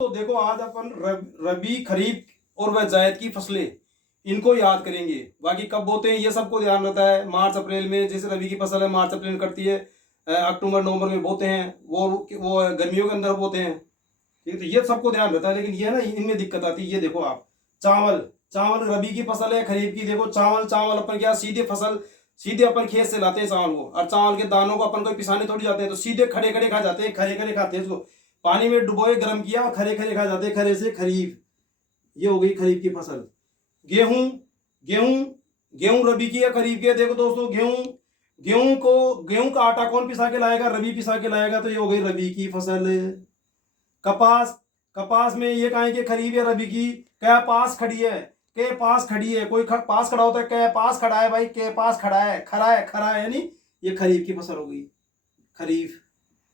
तो देखो आज अपन रबी खरीफ और वह जायद की फसलें इनको याद करेंगे। बाकी कब बोते हैं ये सबको ध्यान रहता है। मार्च अप्रैल में, जैसे रबी की फसल है मार्च अप्रैल में कटती है, अक्टूबर नवंबर में बोते हैं, वो गर्मियों के अंदर बोते हैं। ठीक है, तो ये सबको ध्यान रहता है। लेकिन ये ना इनमें दिक्कत आती है। ये देखो आप, चावल, चावल रबी की फसल है खरीफ की। देखो चावल, चावल अपन क्या सीधे फसल, सीधे अपन खेत से लाते हैं चावल को, और चावल के दानों को अपन कोई पिसाने थोड़ी जाते हैं, तो सीधे खड़े खड़े खा जाते हैं, खड़े खड़े खाते हैं उसको। पानी में डुबोए गर्म किया और खड़े खड़े खा जाते हैं, खड़े से खरीफ। ये हो गई खरीफ की फसल। गेहूं, गेहूं, गेहूं रबी की है खरीफ की है। देखो दोस्तों, गेहूं, गेहूं का आटा कौन पिसा के लाएगा? रबी पिसा के लाएगा, तो ये हो गई रबी की फसल। कपास, कपास में ये कहें कि खरीफ या रबी की? क्या पास खड़ी है, के पास खड़ी है। कोई पास खड़ा होता है, के पास खड़ा है भाई, के पास खड़ा है, खड़ा है, खड़ा है, यानी ये खरीफ की फसल हो गई। खरीफ,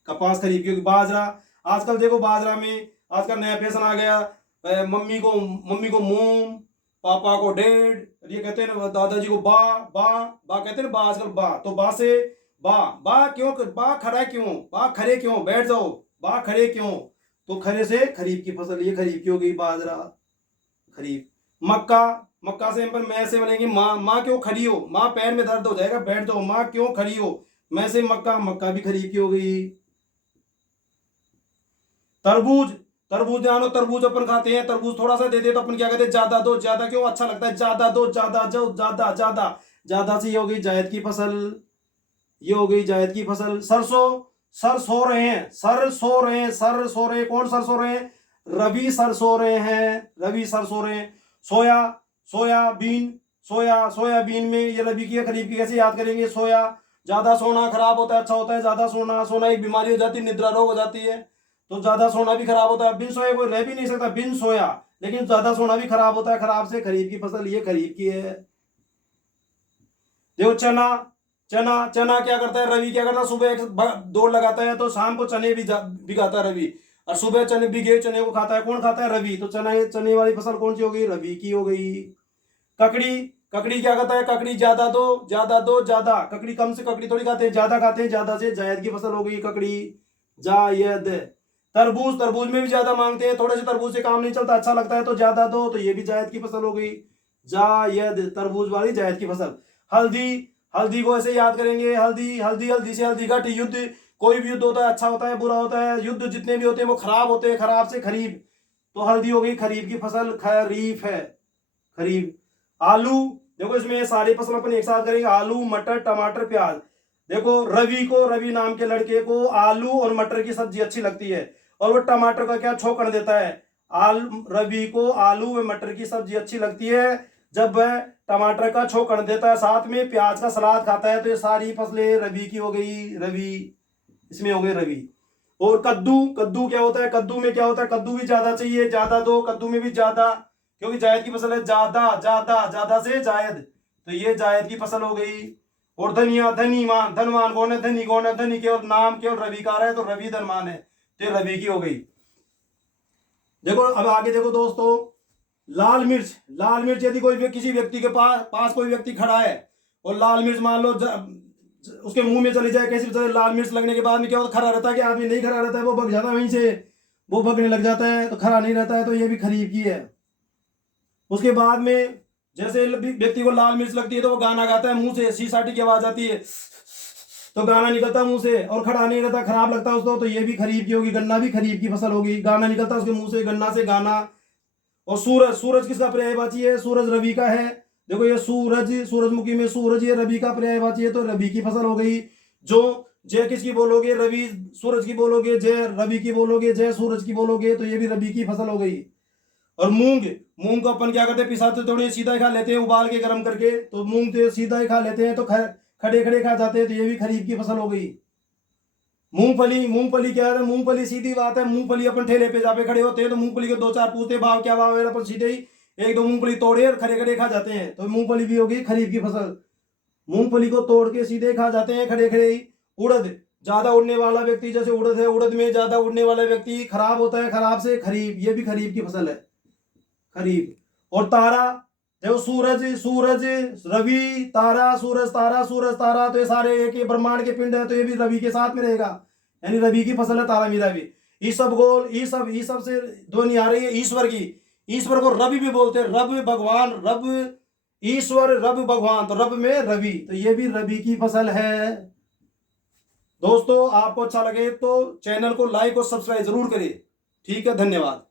कपास खरीफ की। बाजरा, आजकल देखो बाजरा में आजकल नया फैशन आ गया। मम्मी को मूंग, पापा को डेढ़, ये कहते हैं ना दादाजी को बा, बा, बा कहते हैं ना, बा आजकल बा, तो बा से बा, बा क्यों, बा खड़ा क्यों, बा खड़े क्यों, बैठ जाओ, बा खड़े क्यों, तो खड़े से खरीफ की फसल। ये खरीफ की हो गई बाजरा, खरीफ। मक्का, मक्का से अपन मैं से बनेंगे माँ, माँ क्यों खड़ी हो, माँ पैर में दर्द हो जाएगा, बैठ जाओ, माँ क्यों खड़ी हो, मैं से मक्का, मक्का भी खरीफ की हो गई। तरबूज, तरबूज जानो, तरबूज अपन खाते हैं, तरबूज थोड़ा सा दे दे तो अपन क्या कहते हैं, ज्यादा दो, ज्यादा क्यों अच्छा लगता है, ज्यादा दो, ज्यादा जो, ज्यादा, ज्यादा, ज्यादा से ये हो गई जायद की फसल। ये हो गई जायद की फसल। सरसों, सर सो रहे हैं, सर सो रहे हैं, सर सो रहे हैं, कौन सर सो रहे हैं? रवि सर सो रहे हैं, रवि सर सो रहे हैं। सोया, सोयाबीन, सोयाबीन में ये रबी की है खरीफ की, कैसे याद करेंगे? सोया, ज्यादा सोना खराब होता है, अच्छा होता है ज्यादा सोना, सोना एक बीमारी हो जाती है, निद्रा रोग हो जाती है, तो ज्यादा सोना भी खराब होता है। बिन सोए कोई रह भी नहीं सकता, बिन सोया, लेकिन ज्यादा सोना भी खराब होता है, खराब से खरीफ की फसल, ये खरीफ की है। देखो चना, चना, चना क्या करता है रवि? क्या करता है, सुबह एक दौड़ लगाता है तो शाम को चने भी भिगाता है रवि, और सुबह चने भिगे चने को खाता है, कौन खाता है? रवि। तो चना, चने वाली फसल कौन सी हो गई? रवि की हो गई। ककड़ी, ककड़ी क्या करता है? ककड़ी ज्यादा दो, ज्यादा दो, ज्यादा, ककड़ी कम से ककड़ी थोड़ी खाते हैं, ज्यादा खाते हैं, ज्यादा से जायद की फसल हो गई ककड़ी, जायद। तरबूज, तरबूज में भी ज्यादा मांगते हैं, थोड़े से तरबूज से काम नहीं चलता, अच्छा लगता है तो ज्यादा दो, तो ये भी जायद की फसल हो गई, जायद, तरबूज वाली जायद की फसल। हल्दी, हल्दी को ऐसे याद करेंगे, हल्दी, हल्दी, हल्दी से हल्दी घाटी। युद्ध, कोई भी युद्ध होता है अच्छा होता है बुरा होता है, युद्ध जितने भी होते हैं वो खराब होते हैं, खराब से खरीफ, तो हल्दी हो गई खरीफ की फसल, खरीफ है, खरीफ। आलू, देखो इसमें ये सारी फसल अपन एक साथ करेंगे, आलू, मटर, टमाटर, प्याज। देखो रवि को, रवि नाम के लड़के को आलू और मटर की सब्जी अच्छी लगती है, और वो टमाटर का क्या छोकन देता है। रवि को आलू व मटर की सब्जी अच्छी लगती है, जब वह टमाटर का छोकन देता है, साथ में प्याज का सलाद खाता है, तो ये सारी फसलें रवि की हो गई, रवि, इसमें हो गई रवि। और कद्दू, कद्दू क्या होता है? कद्दू में क्या होता है? कद्दू भी ज्यादा चाहिए, ज्यादा दो, कद्दू में भी ज्यादा, क्योंकि जायद की फसल है, ज्यादा, ज्यादा, ज्यादा से जायद, तो ये जायद की फसल हो गई। और धनिया, धनीमान, धनवान कौन है? धनी कौन है? धनी केवल नाम केवल रवि का है, तो रवि धनवान है, तो ये रवि की हो गई। देखो अब आगे देखो दोस्तों, लाल मिर्च, लाल मिर्च यदि कोई किसी व्यक्ति के पास कोई व्यक्ति खड़ा है और लाल मिर्च मान लो उसके मुंह में चली जाए, कैसी भी चले, लाल मिर्च लगने के बाद में क्या होता है? खड़ा रहता है कि आदमी नहीं खड़ा रहता है, वो भग जाता है वहीं से, वो भगने लग जाता है, तो खड़ा नहीं रहता है, तो ये भी खरीफ की है। उसके बाद में जैसे व्यक्ति को लाल मिर्च लगती है तो वो गाना गाता है, मुंह से सीसाटी की आवाज आती है, तो गाना निकलता है मुंह से, और खड़ा नहीं रहता, खराब लगता है उसको, तो ये भी खरीफ की होगी। गन्ना भी खरीफ की फसल होगी, गाना निकलता है उसके मुंह से, गन्ना से गाना। और सूरज, सूरज किसका पर्यायवाची है? सूरज रवि का है। देखो ये सूरज, सूरजमुखी में सूरज, ये रवि का पर्यायवाची है, तो रवि की फसल हो गई। जो जय किसकी बोलोगे? रवि सूरज की बोलोगे, जय रवि की बोलोगे, जय सूरज की बोलोगे, तो ये भी रवि की फसल हो गई। और मूंग, मूंग को अपन क्या करते हैं? पिसाते थोड़ी सीधा ही खा लेते हैं, उबाल के गर्म करके, तो मूंग तो सीधा ही खा लेते हैं, तो खड़े खड़े खा जाते हैं, तो ये भी खरीफ की फसल हो गई। मूंगफली, मूंगफली क्या है? मूंगफली सीधी बात है, मूंगफली अपन ठेले पे जाके खड़े होते हैं तो मूंगफली के दो चार पूछते भाव क्या भाव है, अपन सीधे ही एक दो मूंगफली तोड़े और खड़े खड़े खा जाते हैं, तो मूंगफली भी होगी खरीफ की फसल। मूंगफली को तोड़ के सीधे खा जाते हैं खड़े खड़े ही। उड़द, ज्यादा उड़ने वाला व्यक्ति, जैसे उड़द है, उड़द में ज्यादा उड़ने वाला व्यक्ति खराब होता है, खराब से खरीफ, ये भी खरीफ की फसल है, खरीफ। और तारा, देखो सूरज, सूरज, रवि, तारा, सूरज, तारा, सूरज, तारा, तो ये सारे एक ही ब्रह्मांड के पिंड है, तो ये भी रवि के साथ में रहेगा, यानी रवि की फसल है तारा मीरा भी। ईसबगोल, ईसब से ध्वनि आ रही है ईश्वर की। ईश्वर को रवि भी बोलते हैं, रब भगवान, रब ईश्वर, रब भगवान, तो रब में रवि, तो ये भी रवि की फसल है। दोस्तों आपको अच्छा लगे तो चैनल को लाइक और सब्सक्राइब जरूर करें। ठीक है, धन्यवाद।